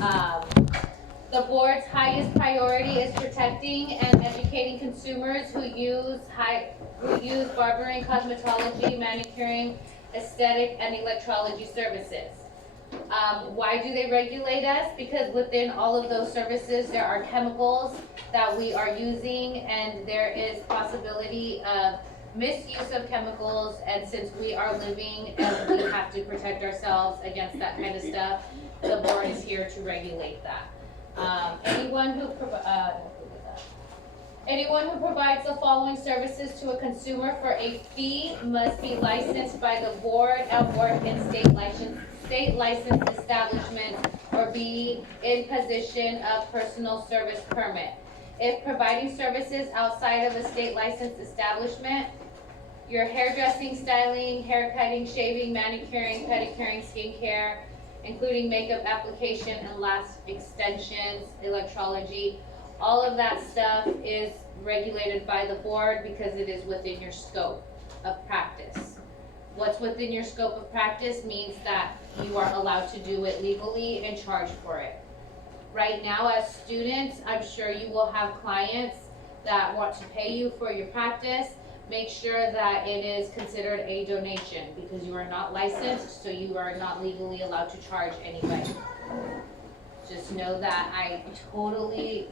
Um, the board's highest priority is protecting and educating consumers who use barbering, cosmetology, manicuring, aesthetic, and electrology services. Why do they regulate us? Because within all of those services, there are chemicals that we are using, and there is possibility of misuse of chemicals. And since we are living and we have to protect ourselves against that kind of stuff, the board is here to regulate that. Anyone who provides the following services to a consumer for a fee must be licensed by the board and work in state licensed establishments or be in possession of personal service permit. If providing services outside of a state licensed establishment, your hairdressing, styling, hair cutting, shaving, manicuring, pedicuring, skincare, including makeup application and lash extensions, electrology, all of that stuff is regulated by the board because it is within your scope of practice. What's within your scope of practice means that you are allowed to do it legally and charge for it. Right now, as students, I'm sure you will have clients that want to pay you for your practice. Make sure that it is considered a donation because you are not licensed, so you are not legally allowed to charge anybody. Just know that I totally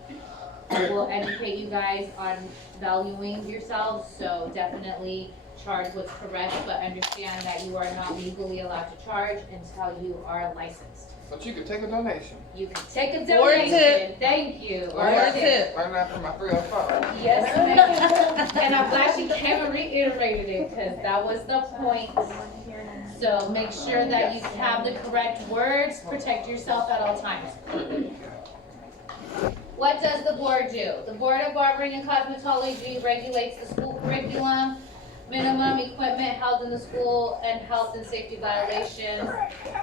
will educate you guys on valuing yourselves, so definitely charge what's correct, but understand that you are not legally allowed to charge until you are licensed. But you can take a donation. You can take a donation. Thank you. Or a tip. Right after my 305. Yes, ma'am. And I'm glad she came and reiterated it because that was the point. So make sure that you have the correct words. Protect yourself at all times. What does the board do? The Board of Barbering and Cosmetology regulates the school curriculum, minimum equipment held in the school, and health and safety violations.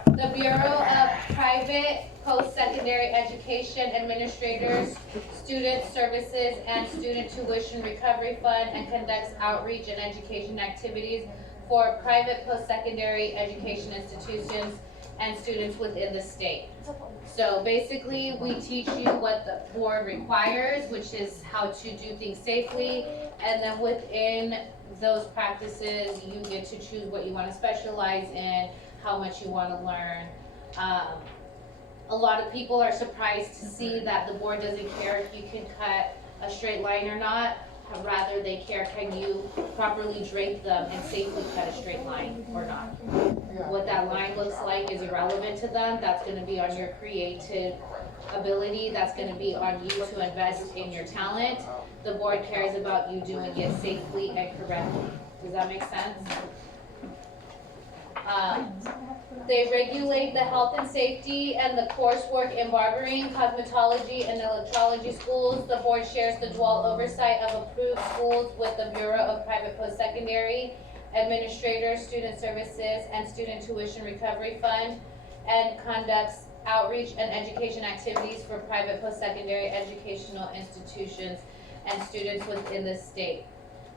The Bureau of Private Post-Secondary Education Administrators, Student Services, and Student Tuition Recovery Fund and conducts outreach and education activities for private post-secondary education institutions and students within the state. So basically, we teach you what the board requires, which is how to do things safely, and then within those practices, you get to choose what you want to specialize in, how much you want to learn. A lot of people are surprised to see that the board doesn't care if you can cut a straight line or not. Rather, they care, can you properly drape them and safely cut a straight line or not. What that line looks like is irrelevant to them. That's going to be on your creative ability. That's going to be on you to invest in your talent. The board cares about you doing it safely and correctly. Does that make sense? They regulate the health and safety and the coursework in barbering, cosmetology, and electrology schools. The board shares the dual oversight of approved schools with the Bureau of Private Post-Secondary Administrators, Student Services, and Student Tuition Recovery Fund, and conducts outreach and education activities for private post-secondary educational institutions and students within the state.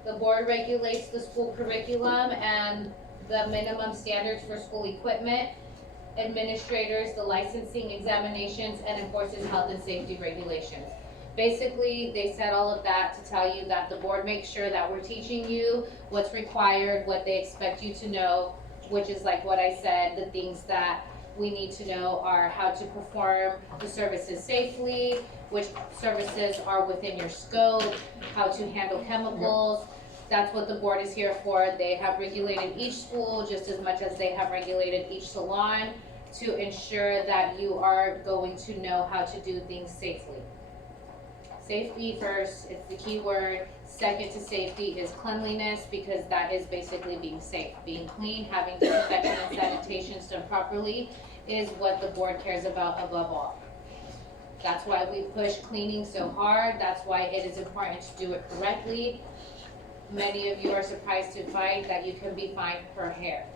The board regulates the school curriculum and the minimum standards for school equipment, administrators, the licensing examinations, and enforces health and safety regulations. Basically, they said all of that to tell you that the board makes sure that we're teaching you what's required, what they expect you to know, which is like what I said, the things that we need to know are how to perform the services safely, which services are within your scope, how to handle chemicals. That's what the board is here for. They have regulated each school just as much as they have regulated each salon to ensure that you are going to know how to do things safely. Safety first, it's the key word. Second to safety is cleanliness, because that is basically being safe. Being clean, having disinfection and sanitation done properly is what the board cares about above all. That's why we push cleaning so hard. That's why it is important to do it correctly. Many of you are surprised to find that you can be fined per hair.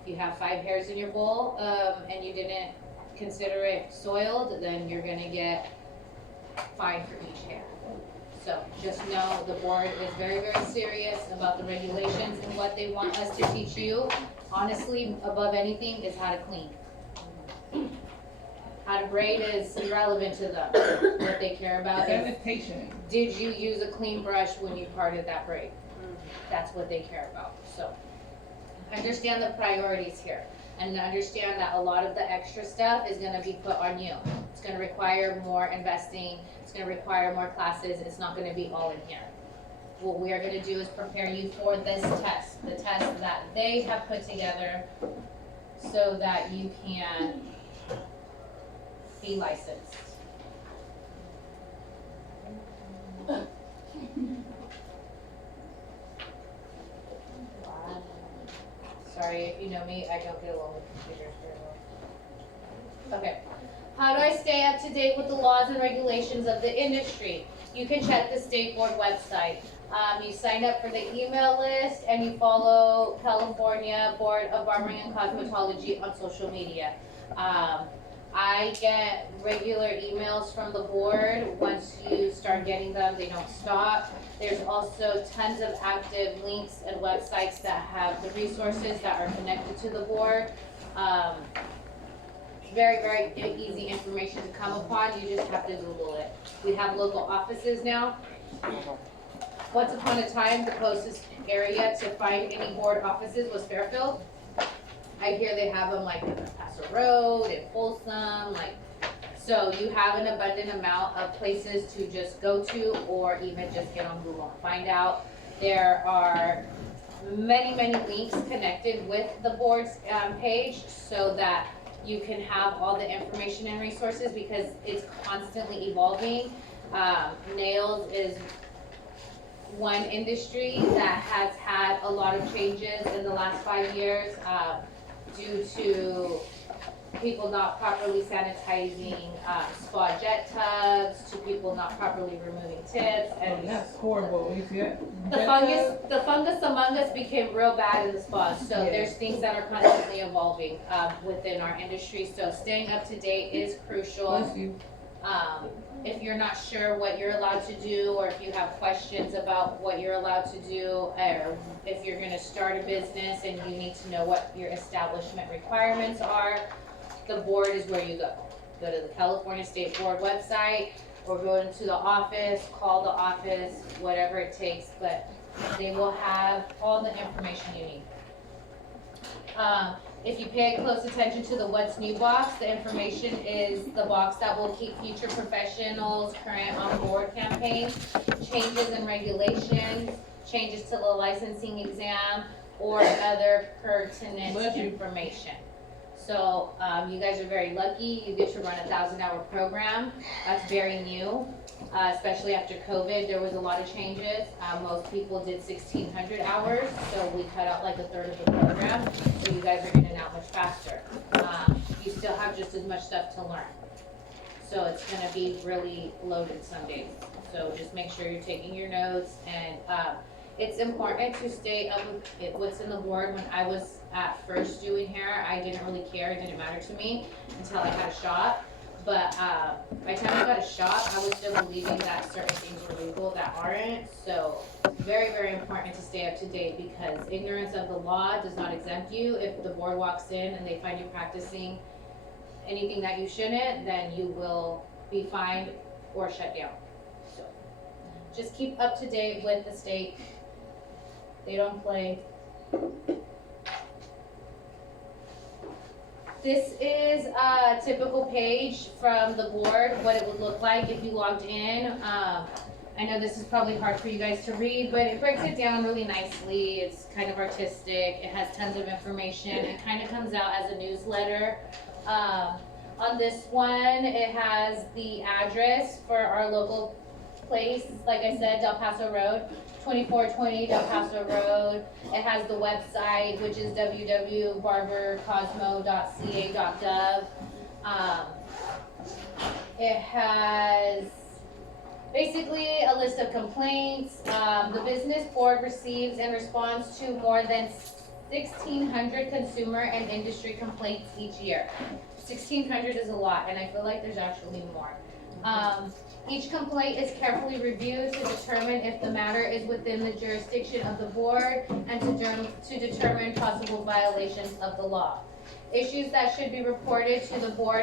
If you have 5 hairs in your bowl and you didn't consider it soiled, then you're gonna get fined for each hair. So just know the board is very, very serious about the regulations, and what they want us to teach you, honestly, above anything, is how to clean. How how to braid is irrelevant to them. What they care about is, Sanitation. did you use a clean brush when you parted that braid? That's what they care about, so. Understand the priorities here, and understand that a lot of the extra stuff is gonna be put on you. It's gonna require more investing, it's gonna require more classes, it's not gonna be all in here. What we are gonna do is prepare you for this test, the test that they have put together, so that you can be licensed. Sorry, if you know me, I don't get along with computers very well. Okay. How do I stay up to date with the laws and regulations of the industry? You can check the state board website. You sign up for the email list and you follow California Board of Barbering and Cosmetology on social media. I get regular emails from the board. Once you start getting them, they don't stop. There's also tons of active links and websites that have the resources that are connected to the board. Very, very easy information to come upon. You just have to Google it. We have local offices now. Once upon a time, the closest area to find any board offices was Fairfield. I hear they have them like in Paso Road and Folsom, like, so you have an abundant amount of places to just go to, or even just get on Google and find out. There are many, many links connected with the board's page, so that you can have all the information and resources, because it's constantly evolving. Nails is one industry that has had a lot of changes in the last 5 years, due to people not properly sanitizing spa jet tubs, to people not properly removing tips, and That's horrible. You see it? the fungus among us became real bad in the spas. So Yeah. there's things that are constantly evolving within our industry. So staying up to date is crucial. Bless you. If you're not sure what you're allowed to do, or if you have questions about what you're allowed to do, or if you're gonna start a business and you need to know what your establishment requirements are, the board is where you go. Go to the California State Board website, or go into the office, call the office, whatever it takes, but they will have all the information you need. If you pay close attention to the What's New box, the information is the box that will keep future professionals current on board campaign, changes in regulations, changes to the licensing exam, or other pertinent Bless you. information. So, you guys are very lucky, you get to run a 1,000-hour program. That's very new, especially after COVID, there was a lot of changes. Most people did 1,600 hours, so we cut out like a third of the program, so you guys are in and out much faster. You still have just as much stuff to learn. So it's gonna be really loaded some days. So just make sure you're taking your notes, and, it's important to stay up with what's in the board. When I was at first doing hair, I didn't really care, it didn't matter to me until I had a shop. But by the time I got a shop, I was still believing that certain things were legal that aren't. So very, very important to stay up to date, because ignorance of the law does not exempt you. If the board walks in and they find you practicing anything that you shouldn't, then you will be fined or shut down. So just keep up to date with the state. They don't play. This is a typical page from the board, what it would look like if you logged in. I know this is probably hard for you guys to read, but it breaks it down really nicely. It's kind of artistic. It has tons of information. It kind of comes out as a newsletter. On this one, it has the address for our local place. Like I said, Del Paso Road, 2420 Del Paso Road. It has the website, which is www.barbercosmo.ca.gov. It has basically a list of complaints. The business board receives and responds to more than 1,600 consumer and industry complaints each year. 1,600 is a lot, and I feel like there's actually more. Each complaint is carefully reviewed to determine if the matter is within the jurisdiction of the board, and to determine possible violations of the law. Issues that should be reported to the board